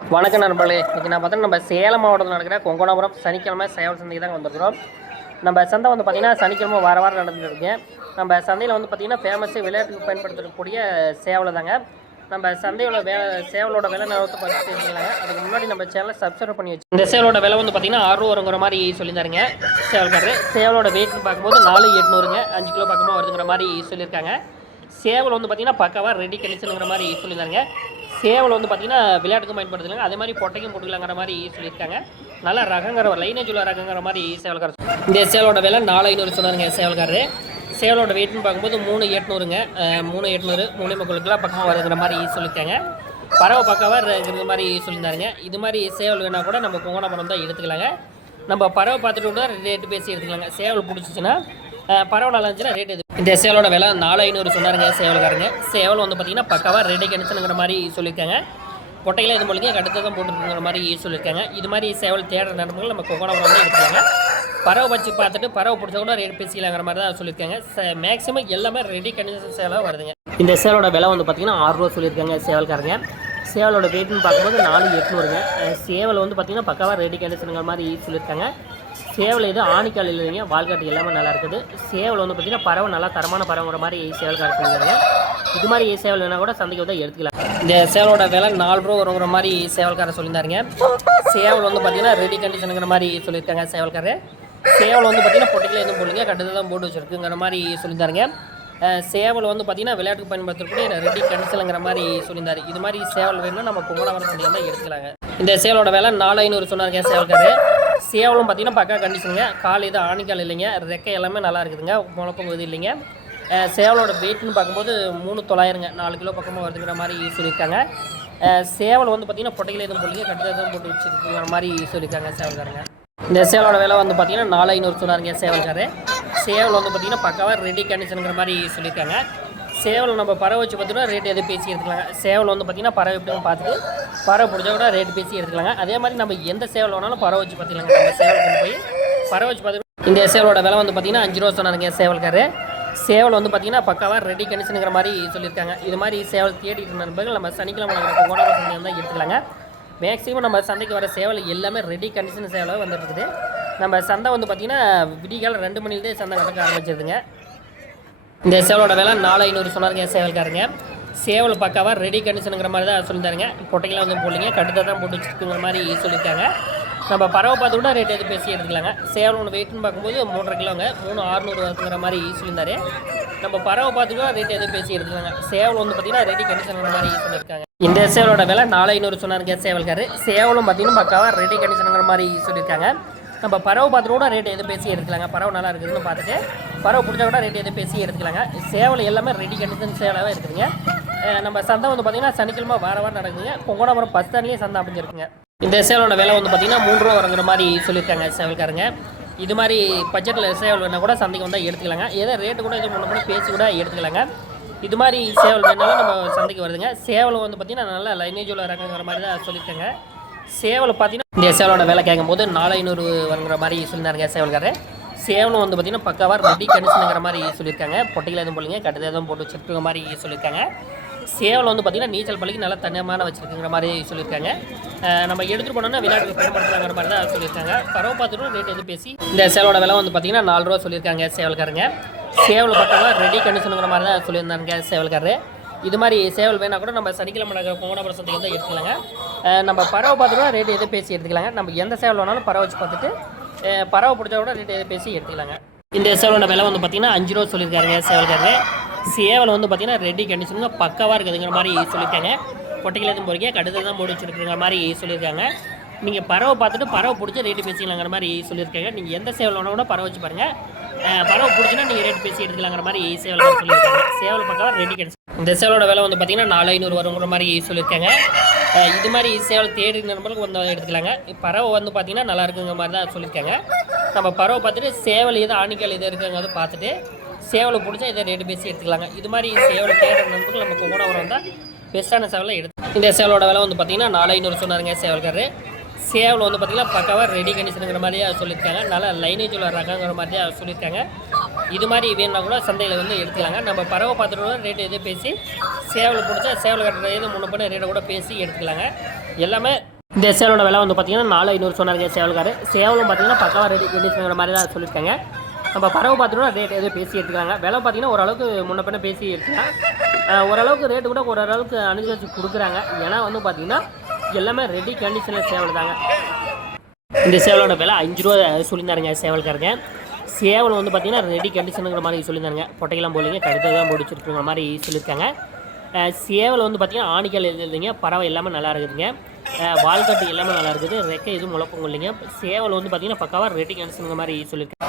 வணக்கம் நண்பர்களே. இன்றைக்கி நான் பார்த்தீங்கன்னா நம்ம சேலம் மாவட்டத்தில் நடக்கிற கொங்கணாபுரம் சனிக்கிழமை சேவல் சந்தைக்கு தான் வந்திருக்கிறோம். நம்ம சந்தை வந்து பார்த்திங்கன்னா சனிக்கிழமை வாரம் நடந்துருக்கு. நம்ம சந்தையில் வந்து பார்த்திங்கன்னா ஃபேமஸு விளையாட்டுக்கு பயன்படுத்தக்கூடிய சேவலை தாங்க. நம்ம சந்தையோட சேவலோட விலை நிலவரத்தை பார்த்து தெரிஞ்சுக்கலாங்க. அதுக்கு முன்னாடி நம்ம சேனலை சப்ஸ்கிரைப் பண்ணி வச்சு இந்த சேவலோட விலை வந்து பார்த்திங்கன்னா 6 ரூபாங்கிற மாதிரி சொல்லியிருந்தாருங்க சேவல்காரரு. சேவலோட வெயிட்னு பார்க்கும்போது 4,800ங்க, 5 கிலோ பக்கமாக வருதுங்கிற மாதிரி சொல்லியிருக்காங்க. சேவல் வந்து பார்த்திங்கன்னா பக்காவாக ரெடி கண்டிஷனுங்கிற மாதிரி சொல்லியிருந்தாங்க. சேவல் வந்து பார்த்திங்கன்னா விளையாட்டுக்கும் பயன்படுத்தலைங்க, அதே மாதிரி பொட்டைக்கும் போட்டுக்கலாங்கிற மாதிரி சொல்லியிருக்காங்க. நல்லா ரகங்கிற லைனேஜ் உள்ள ரகங்கிற மாதிரி சேவல்காரர். இந்த சேவலோட விலை 4,500 சொன்னாருங்க சேவல்காரரு. சேவலோட வெயிட்னு பார்க்கும்போது 3,800ங்க, 3,800 3,300 பக்கமாக வருங்கிற மாதிரி சொல்லியிருக்காங்க. பறவை பக்காவாக இருக்கிற மாதிரி சொல்லியிருந்தாருங்க. இது மாதிரி சேவல் வேணால் கூட நம்ம கொங்கணாபுரம் தான் எடுத்துக்கலாங்க. நம்ம பறவை பார்த்துட்டு கூட ரேட்டு பேசி எடுத்துக்கலாங்க. சேவல் பிடிச்சிச்சின்னா பறவை நல்லா இருந்துச்சுன்னா ரேட் எது. இந்த சேவலோட விலை 4,500 சொன்னாருங்க சேவல்காரங்க. சேவல் வந்து பார்த்திங்கன்னா பக்காவாக ரெடி கணிச்சுங்கிற மாதிரி சொல்லியிருக்காங்க. பொட்டையில் இது மூலியம் கடுத்து தான் போட்டுருக்குங்கிற மாதிரி சொல்லியிருக்காங்க. இது மாதிரி சேவல் தேடுற நடப்புகள் நம்ம கொங்கணாபுரம் வந்து எடுத்துக்காங்க. பறவை வச்சு பார்த்துட்டு பறவை பிடிச்ச கூட ரேட் பேசிக்கலாங்கிற மாதிரி தான் சொல்லியிருக்காங்க. மேக்ஸிமம் எல்லாமே ரெடி கண்டிஷன் சேவலாக வருதுங்க. இந்த சேவலோட விலை வந்து பார்த்திங்கன்னா 6 ரூபா சொல்லியிருக்காங்க சேவல்காரங்க. சேவலோட வெயிட்னு பார்க்கும்போது 4,800ங்க. சேவல் வந்து பார்த்திங்கன்னா பக்காவாக ரெடி கண்டிஷனுங்கிற மாதிரி சொல்லியிருக்காங்க. சேவல் இது ஆணிக்கால் இல்லைங்க, வால்காட்டு எல்லாமே நல்லா இருக்குது. சேவல் வந்து பார்த்திங்கன்னா பறவை நல்லா தரமான பறவைங்கிற மாதிரி சேவல் காட்டுறாங்க. இது மாதிரி சேவல் வேணால் கூட சந்தைக்கு வந்து எடுத்துக்கலாம். இந்த சேவலோட விலை 4 ரூபா வருங்கிற மாதிரி சேவல்காரர் சொல்லியிருந்தாருங்க. சேவல் வந்து பார்த்திங்கன்னா ரெடி கண்டிஷனுங்கிற மாதிரி சொல்லியிருக்காங்க சேவல்காரர். சேவல் வந்து பார்த்திங்கன்னா பொட்டையில் எதுவும் போடுங்க, கட்டுதான் தான் போட்டு வச்சுருக்குங்கிற மாதிரி சொல்லியிருந்தாருங்க. சேவல் வந்து பார்த்திங்கன்னா விளையாட்டுக்கு பயன்படுத்தக்கூடிய ரெடி கண்டிஷனுங்கிற மாதிரி சொல்லியிருந்தார். இது மாதிரி சேவல் வேணும்னா நம்ம கொங்கணாபுரம் சந்தைக்கு தான் எடுத்துக்கலாங்க. இந்த சேவலோட விலை 4,500 சொன்னாருங்க சேவல்காரர். சேவலும் பார்த்திங்கன்னா பக்கா கண்டிஷனுங்க, கால் இது ஆணிக்கால் இல்லைங்க, ரெக்கை எல்லாமே நல்லா இருக்குதுங்க, முளப்பம் இது இல்லைங்க. சேவலோட வெயிட்னு பார்க்கும்போது 3,900ங்க, 4 கிலோ பக்கமாக வருதுங்கிற மாதிரி சொல்லியிருக்காங்க. சேவல் வந்து பார்த்திங்கன்னா பொட்டையில் எதுவும் போடுங்க, கட்டுதான் எதுவும் போட்டு வச்சுருக்குங்கிற மாதிரி சொல்லியிருக்காங்க சேவல்காரங்க. இந்த சேவலோட விலை வந்து பார்த்திங்கன்னா 4,500 சொன்னாருங்க சேவல்காரர். சேவல் வந்து பார்த்திங்கன்னா பக்காவாக ரெடி கண்டிஷனுங்கிற மாதிரி சொல்லியிருக்காங்க. சேவல் நம்ம பறவை வச்சு பார்த்தோன்னா ரேட் எது பேசி எடுத்துக்கலாங்க. சேவல் வந்து பார்த்திங்கன்னா பறவை எப்படின்னு பார்த்துட்டு பறவை பிடிச்சா கூட ரேட் பேசி எடுத்துக்கலாங்க. அதே மாதிரி நம்ம எந்த சேவல் வேணாலும் பறவை வச்சு பார்த்துக்கலாங்க. நம்ம சேவல் கொண்டு போய் பறவை வச்சு பார்த்துக்கலாம். இந்த சேவலோட விலை வந்து பார்த்திங்கன்னா 5 ரூபா சொன்னாருங்க சேவல்காரர். சேவல் வந்து பார்த்திங்கன்னா பக்காவாக ரெடி கண்டிஷனுங்கிற மாதிரி சொல்லியிருக்காங்க. இது மாதிரி சேவல் தேடிட்டு நண்பர்கள் நம்ம சனிக்கிழமை கொங்கணாபுரம் சந்தை தான் எடுத்துக்கலாங்க. மேக்ஸிமம் நம்ம சந்தைக்கு வர சேவல் எல்லாமே ரெடி கண்டிஷன் சேவலாக வந்துட்டு இருக்குது. நம்ம சந்தை வந்து பார்த்திங்கன்னா விடிகால 2 மணிலேருந்தே சந்தை நடக்க ஆரம்பிச்சிருதுங்க. இந்த சேவலோட விலை 4,500 சொன்னாருங்க சேவல்காரங்க. சேவல் பக்காவாக ரெடி கண்டிஷனுங்கிற மாதிரி தான் சொல்லியிருந்தாருங்க. பொட்டைக்கெல்லாம் வந்து போடலிங்க, கட்டுதான் தான் போட்டு வச்சுருக்குங்கிற மாதிரி சொல்லியிருக்காங்க. நம்ம பறவை பார்த்து கூட ரேட் எது பேசி எடுத்துக்கலாங்க. சேவல் ஒன்று வெயிட்னு பார்க்கும்போது 3.5 கிலோங்க, 3,600 வருதுங்கிற மாதிரி சொல்லியிருந்தாரு. நம்ம பறவை பார்த்து கூட ரேட் எது பேசி எடுத்துக்கலாங்க. சேவல் வந்து பார்த்திங்கன்னா ரெடி கண்டிஷனுங்கிற மாதிரி சொல்லியிருக்காங்க. இந்த சேவலோட விலை 4,500 சொன்னாருங்க சேவல்காரர். சேவலும் பார்த்திங்கன்னா பக்காவாக ரெடி கண்டிஷனுங்கிற மாதிரி சொல்லியிருக்காங்க. நம்ம பறவை பார்த்துட்டு கூட ரேட் எது பேசி எடுத்துக்கலாங்க. பறவை நல்லா இருக்குதுன்னு பார்த்துட்டு பறவை பிடிச்சா கூட ரேட் எது பேசி எடுத்துக்கலாங்க. சேவல் எல்லாமே ரெடி கண்டிஷன் சேவலாகவே இருக்குதுங்க. நம்ம சந்தை வந்து பார்த்திங்கன்னா சனிக்கிழமை வாரம் நடக்குதுங்க. கொங்கணாபுரம் பஸ் ஸ்டாண்ட்லேயே சந்தை அமைஞ்சிருக்குங்க. இந்த சேவலோட விலை வந்து பார்த்திங்கன்னா 3 ரூபா வருங்கிற மாதிரி சொல்லியிருக்காங்க சேவல்காரங்க. இது மாதிரி பட்ஜெட்டில் சேவல் வேணால் கூட சந்தைக்கு வந்தால் எடுத்துக்கலாங்க. ஏதோ ரேட்டு கூட இது முன்ன கூட பேசி கூட எடுத்துக்கலாங்க. இது மாதிரி சேவல் வேணாலும் நம்ம சந்தைக்கு வருதுங்க. சேவல் வந்து பார்த்திங்கன்னா நல்லா லைனேஜ் உள்ள ரகங்கிற மாதிரி தான் சொல்லியிருக்காங்க. சேவல் பார்த்திங்கன்னா இந்த சேவலோட விலை கேட்கும்போது 4,500 வருங்கிற மாதிரி சொல்லியிருந்தாருங்க சேவல்காரர். சேவலும் வந்து பார்த்திங்கன்னா பக்காவாக ரெடி கண்டிஷனுங்கிற மாதிரி சொல்லியிருக்காங்க. பொட்டையில் எதுவும் போடுங்க, கட்டுதான் எதுவும் போட்டு வச்சுருக்கிற மாதிரி சொல்லியிருக்காங்க. சேவல் வந்து பார்த்திங்கன்னா நீச்சல் பள்ளிக்கு நல்லா தனியமான வச்சுருக்குங்கிற மாதிரி சொல்லியிருக்காங்க. நம்ம எடுத்துகிட்டு போனோம்னா விளையாட்டுக்கு பயன்படுத்தலாங்கிற மாதிரி தான் சொல்லியிருக்காங்க. பறவை பார்த்துட்டு ரேட் எது பேசி இந்த சேவலோட விலை வந்து பார்த்திங்கன்னா 4 ரூபா சொல்லியிருக்காங்க சேவல்காரங்க. சேவல் பக்காவாக ரெடி கண்டிஷனுங்கிற மாதிரி தான் சொல்லியிருந்தாங்க சேவல்காரர். இது மாதிரி சேவல் வேணால் கூட நம்ம சனிக்கிழமை கொங்கணாபுரம் சந்தைக்கு வந்து எடுத்துக்கலாங்க. நம்ம பறவை பார்த்துட்டு ரேட் எது பேசி எடுத்துக்கலாங்க. நம்ம எந்த சேவல் வேணாலும் பறவை வச்சு பார்த்துட்டு பறவை பிடிச்சா கூட ரேட் எது பேசி எடுத்துக்கலாங்க. இந்த சேவலோட விலை வந்து பார்த்திங்கன்னா 5 ரூபா சொல்லியிருக்காருங்க சேவல்காரர். சேவல் வந்து பார்த்திங்கன்னா ரெடி கண்டிஷனுங்க பக்காவாக இருக்குதுங்கிற மாதிரி சொல்லியிருக்காங்க. பொட்டையில் எதுவும் போகிறீங்க, கடுதல் தான் போட்டு வச்சுருக்குங்கிற மாதிரி சொல்லியிருக்காங்க. நீங்கள் பறவை பார்த்துட்டு பறவை பிடிச்ச ரேட்டு பேசிக்கலாங்கிற மாதிரி சொல்லியிருக்காங்க. நீங்கள் எந்த சேவல் வேணால் கூட பறவை வச்சு பாருங்கள். பறவை பிடிச்சின்னா நீங்கள் ரேட் பேசி எடுத்துக்கலாங்கிற மாதிரி சேவல் சொல்லியிருக்காங்க. சேவல் பக்காவாக ரெடி கண்டிஷன். இந்த சேவலோட விலை வந்து பார்த்திங்கன்னா 4,500 வருங்கிற மாதிரி சொல்லியிருக்காங்க. இது மாதிரி சேவல் தேடி நண்பர்களுக்கு வந்து எடுத்துக்கலாங்க. பறவை வந்து பார்த்திங்கன்னா நல்லா இருக்குங்கிற மாதிரி தான் சொல்லியிருக்காங்க. நம்ம பறவை பார்த்துட்டு சேவல் எது ஆணிக்கால் எது இருக்குங்கிறத பார்த்துட்டு சேவலை பிடிச்சா இதை ரேட்டு பேசி எடுத்துக்கலாங்க. இது மாதிரி சேவலை தேடுற நண்பர்கள் நம்ம கொங்கணாபுரம் வந்தால் பெஸ்ட்டான சேவலை எடுத்து. இந்த சேவலோட விலை வந்து பார்த்திங்கன்னா 4,500 சொன்னாருங்க சேவல்காரர். சேவல் வந்து பார்த்திங்கன்னா பக்காவாக ரெடி கண்டிஷனுங்கிற மாதிரியே சொல்லியிருக்காங்க. நல்லா லைனேஜ் உள்ள ரகங்கிற மாதிரியே சொல்லியிருக்காங்க. இது மாதிரி வேணுன்னா கூட சந்தையில் வந்து எடுத்துக்கலாங்க. நம்ம பறவை பார்த்துட்டு ரேட்டு எது பேசி சேவலை பிடிச்சா சேவலை கட்டுற எது முன்ன பண்ண ரேட்டை கூட பேசி எடுத்துக்கலாங்க. எல்லாமே இந்த சேவலோட விலை வந்து பார்த்தீங்கன்னா 4500 சொன்னாங்க சேவல்காரு. சேவலும் பார்த்தீங்கன்னா பக்காவாக ரெடி கண்டிஷன் மாதிரி தான் சொல்லியிருக்காங்க. நம்ம பறவை பார்த்தோம்னா ரேட் எதுவும் பேசி எடுத்துக்காங்க. விலை பார்த்தீங்கன்னா ஓரளவுக்கு முன்ன பின்ன பேசி எடுத்துக்கலாம். ஓரளவுக்கு ரேட்டு கூட ஓரளவுக்கு அனுசரித்து கொடுக்குறாங்க. ஏன்னா வந்து பார்த்தீங்கன்னா எல்லாமே ரெடி கண்டிஷனில் சேவல் தாங்க. இந்த சேவலோட விலை 5 ரூபா சொல்லியிருந்தாருங்க சேவல்காரங்க. சேவல் வந்து பார்த்தீங்கன்னா ரெடி கண்டிஷனுங்கிற மாதிரி சொல்லியிருந்தாங்க. பொட்டையெல்லாம் போலிங்க கடுத்து தான் முடிச்சிருக்குங்கிற மாதிரி சொல்லியிருக்காங்க. சேவல் வந்து பார்த்தீங்கன்னா ஆணிக்கால் எழுதுங்க. பறவை எல்லாமே நல்லா இருக்குதுங்க. வால்கட்டு எல்லாமே நல்லா இருக்குது. ரெக்கை எதுவும் முளப்பங்க இல்லைங்க. சேவல் வந்து பார்த்தீங்கன்னா பக்காவாக ரெடி கண்டிஷனுங்கிற மாதிரி சொல்லியிருக்காங்க.